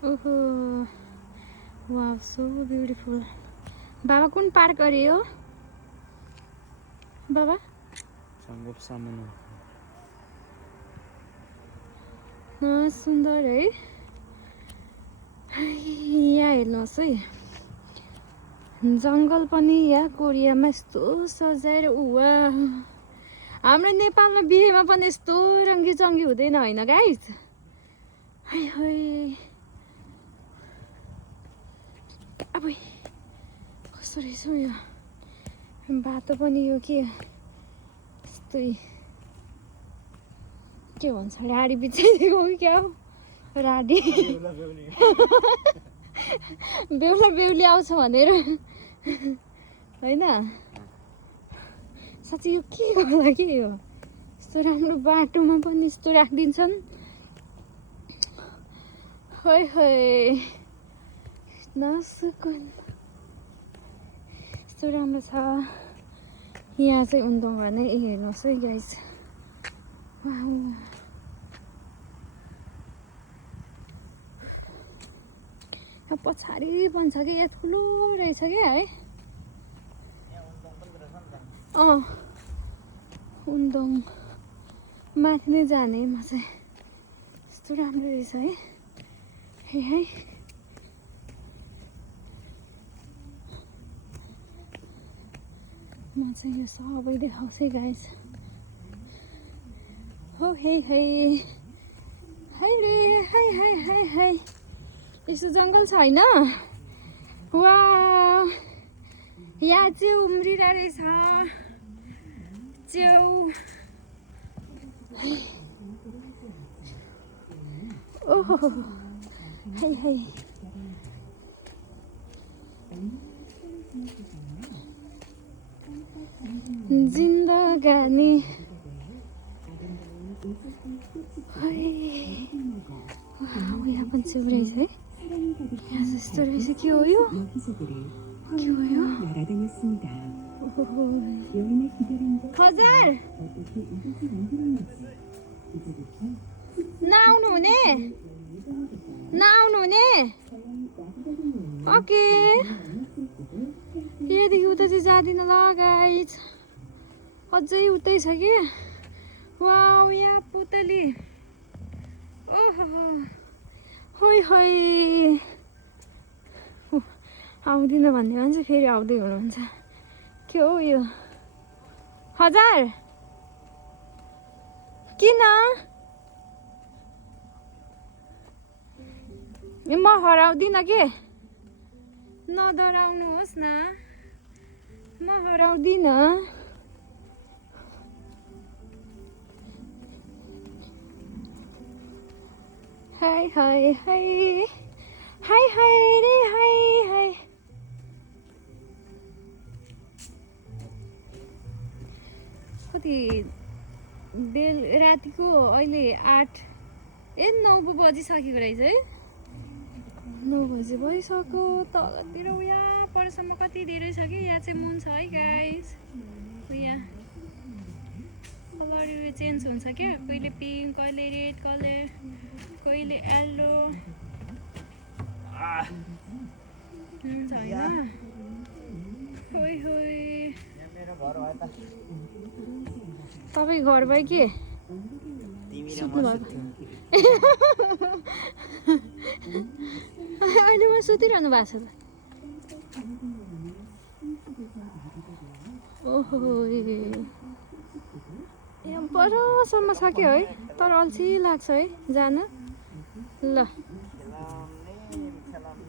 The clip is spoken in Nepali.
ओहो वाव सो ब्युटिफुल। बाबा कुन पार्क गरे हो बाबा? सङ्गोप सामुन्नु सुन्दर है। यहाँ हेर्नुहोस् है, जङ्गल पनि यहाँ कोरियामा यस्तो सजाएर उवा। हाम्रो नेपालमा बिहेमा पनि यस्तो रङ्गी चङ्गी हुँदैन होइन गाइस? हाय हाय अब कस्तो रहेछ यो बाटो पनि, यो के यस्तै के भन्छ राडी बिछाइदिएको कि क्या हो? राडी बेहुला बेहुली आउँछ भनेर होइन? साँच्चै यो के गर्ला कि यो? यस्तो राम्रो बाटोमा पनि यस्तो राखिदिन्छन्। है है नसुकुन यस्तो राम्रो छ यहाँ चाहिँ उन्दोङ गर्ने। हेर्नुहोस् है गाइस, पछाडि पनि छ कि, यहाँ ठुलो रहेछ क्या है। उन्दोङ माथि नै जाने म चाहिँ। यस्तो राम्रो रहेछ है। है म चाहिँ यो सबै देखाउँछु गाइस। हो है है हाय रे हाय हाय हाय हाय। यस्तो जङ्गल छ होइन? वा यहाँ च्याउ उम्रिरहेको रहेछ। च्याउ ओहो हाय हाय। जिन्दगानी यहाँ पनि च्याउ रहेछ है। यहाँ यस्तो रहेछ। के हो यो? के हो यो? खजार नआउनु हुने? नआउनु हुने? ओके यहाँदेखि उता चाहिँ जाँदिन ल गाइस। अझै उतै छ कि। वाउ यहाँ पुतली। ओहो होइ होइ आउँदिन भन्ने मान्छे फेरि आउँदै हुनुहुन्छ। के हो यो? हजार किन? म हराउँदिनँ के, नडराउनुहोस् न, म हराउँदिनँ। हाय हाय हाय हाय हाय रे हाय हाय। कति रातिको अहिले 9 बजिसकेको रहेछ है। 9 बजी भइसक्यो। तलतिर यहाँ परसम्म कति धेरै छ कि। यहाँ चाहिँ मुन छ है गाइस। यहाँ कलर चेन्ज हुन्छ क्या, कहिले पिङ्क, कहिले रेड कलर, कहिले येल्लो हुन्छ होइन? होइ होइ तपाईँ घर भयो के? सुत्नु भएको? अहिले म सुतिरहनु भएको छ त। ओहो यहाँ परसम्म छ कि है, तर अल्छी लाग्छ है जान। ल